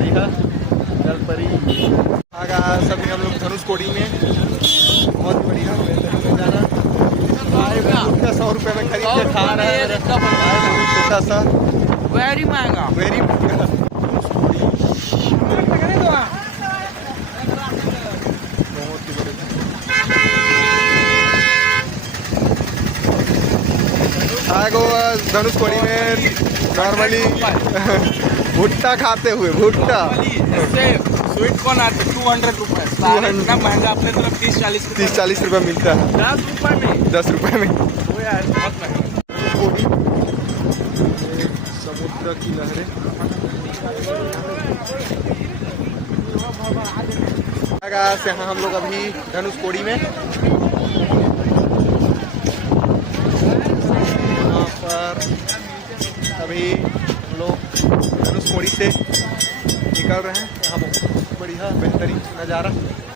बढ़िया जलपरी आ गया सभी हम लोग धनुषकोडी में। बहुत बढ़िया बेहतरीन नजारा। 100 रुपये में खरीद के खा रहे हैं। छोटा सा वेरी महंगा वेरी महंगा। बहुत ही बढ़िया। आगो धनुषकोडी में नॉर्मली भुट्टा खाते हुए भुट्टा स्वीट कॉर्न आते 200 रुपए। इतना महंगा अपने तरफ 30-40 रुपये मिलता है। 10 रुपए में 10 रुपये में। वो यार बहुत महंगा। समुद्र की लहरें। से हम लोग अभी धनुषकोडी में। यहाँ पर अभी हम लोग धनुषकोडी से निकल रहे हैं। यहाँ बहुत बढ़िया बेहतरीन नज़ारा।